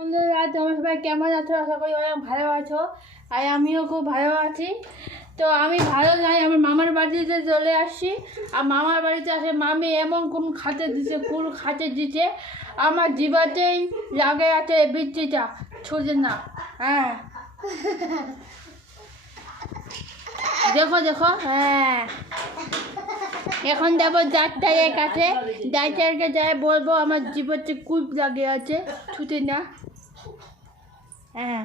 বন্ধুরা সবাই কেমন আছো? আশা করি অনেক ভালো আছো। আর আমিও খুব ভালো আছি। তো আমি ভালো নাই আমার মামার বাড়িতে চলে আসছি। আর মামার বাড়িতে আসে, মামি, এমন কোন খাতে দিছে, কোন খাতে দিছে? আমার জীবাতেই লাগে আছে বৃত্তিটা ছুটে না। হ্যাঁ। দেখো দেখো। হ্যাঁ। এখন যাব ডাক্তারের কাছে ডাক্তারকে যাই বলব, আমার জীবনে কুপ লাগে আছে ছুটে না। হ্যাঁ।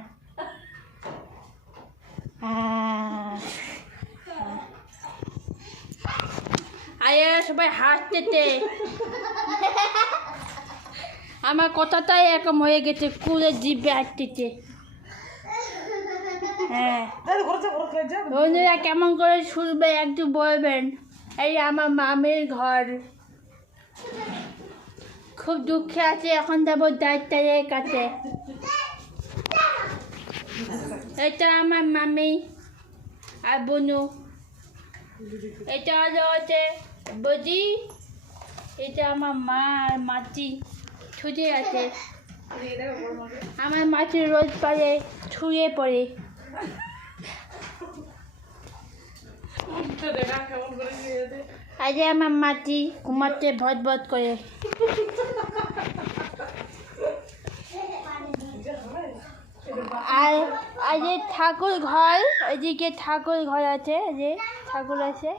হ্যাঁ। সবাই হাসতেছে আমার কথাটাই এরকম হয়ে গেছে, কুলে জিভে হাঁটতেছে হ্যাঁ। বন্ধুরা, কেমন করে শুনবে একটু বলবেন? এই আমার মামির ঘর। খুব দুঃখে আছে, এখন যাব ডাক্তারের কাছে। এটা আমার মামি আর বনু এটা হলো হচ্ছে বদি এটা আমার মা আর মাটি ছুটে আছে আমার মাটি রোজ পারে ছুঁয়ে পড়ে আজ আমার মাটি ঘুমাতে ভট ভট করে আর আর যে ঠাকুর ঘর ওইদিকে ঠাকুর ঘর আছে যে ঠাকুর আছে।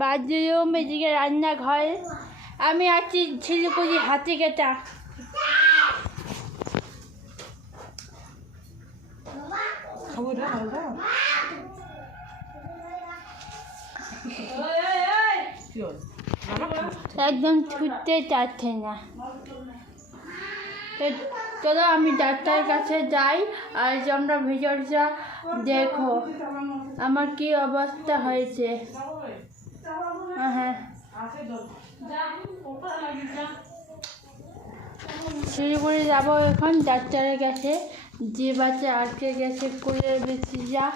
বাথরুম এদিকে রান্নাঘর। আমি আছি শিলিগুড়ি হাতি কেটা একদম ছুটতে চাচ্ছে না। চলো আমি ডাক্তারের কাছে যাই আর আমরা ভিডিওটা দেখো। আমার কি অবস্থা হয়েছে? হ্যাঁ শিলিগুড়ি যাব এখন, ডাক্তারের কাছে। যে বাচ্চা আটকে গেছে কুলের বেশি যা।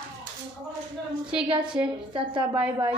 ঠিক আছে, টাটা, বাই বাই।